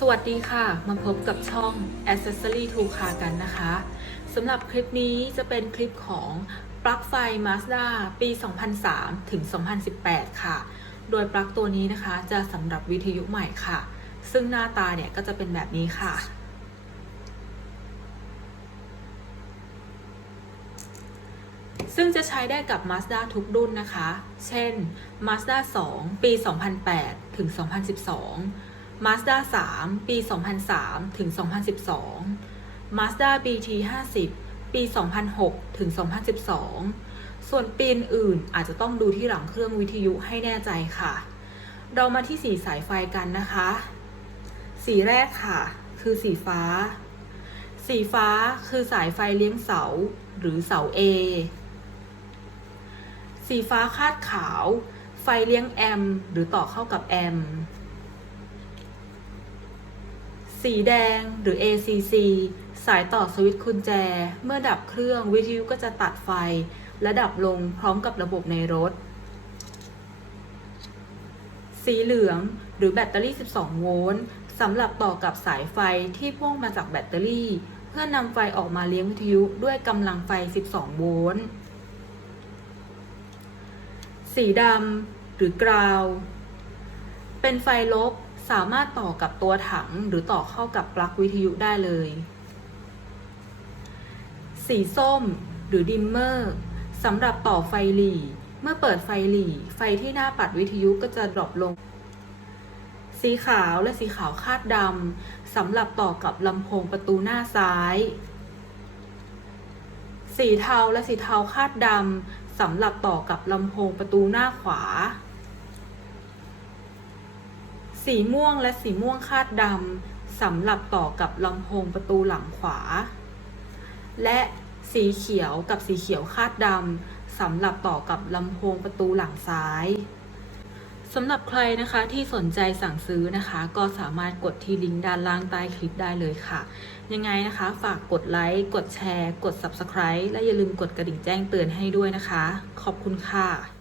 สวัสดีค่ะ มาพบกับช่อง Accessory to Car กันนะคะสำหรับคลิปนี้จะเป็นคลิปของปลั๊กไฟ Mazda ปี 2003 ถึง 2018 ค่ะ โดยปลั๊กตัวนี้นะคะจะสำหรับวิทยุใหม่ค่ะ ซึ่งหน้าตาเนี่ยก็จะเป็นแบบนี้ค่ะ ซึ่งจะใช้ได้กับ Mazda ทุกรุ่นนะคะ เช่น Mazda 2 ปี 2008 ถึง 2012 Mazda 3 ปี 2003 ถึง 2012 Mazda BT 50 ปี 2006 ถึง 2012 ส่วนปีอื่นอาจจะต้องดูที่หลังเครื่องวิทยุให้แน่ใจค่ะ เรามาที่สีสายไฟกันนะคะ สีแรกค่ะ คือสีฟ้า สีฟ้าคือสายไฟเลี้ยงเสา หรือเสา A สีฟ้าคาดขาว ไฟเลี้ยงแอมหรือต่อเข้ากับแอม สีแดงหรือ ACC สายต่อสวิตช์กุญแจ เมื่อดับเครื่องวิทยุก็จะตัดไฟ และดับลงพร้อมกับระบบในรถ สีเหลืองหรือแบตเตอรี่ 12 โวลต์สำหรับต่อกับสายไฟที่พ่วงมาจากแบตเตอรี่ เพื่อนำไฟออกมาเลี้ยงวิทยุด้วยกำลังไฟ 12 โวลต์ สีดำหรือกราว เป็นไฟลบ สามารถต่อกับตัวถังหรือต่อเข้ากับปลั๊กวิทยุได้เลย สีส้ม หรือดิมเมอร์สำหรับต่อไฟหลีเมื่อเปิดไฟหลีไฟที่หน้าปัดวิทยุก็จะดรอปลง สีขาวและสีขาวคาดดำสำหรับต่อกับลำโพงประตูหน้าซ้าย สีเทาและสีเทาคาดดำสำหรับต่อกับลำโพงประตูหน้าขวา สีม่วงและสีม่วงคาดดำสำหรับต่อกับลำโพงประตูหลังขวา และสีเขียวกับสีเขียวคาดดำสำหรับต่อกับลำโพงประตูหลังซ้ายสำหรับใครนะคะที่สนใจสั่งซื้อนะคะ ก็สามารถกดที่ลิงก์ด้านล่างใต้คลิปได้เลยค่ะ ยังไงนะคะฝากกดไลค์ กดแชร์ กด Subscribe และอย่าลืมกดกระดิ่งแจ้งเตือนให้ด้วยนะคะ ขอบคุณค่ะ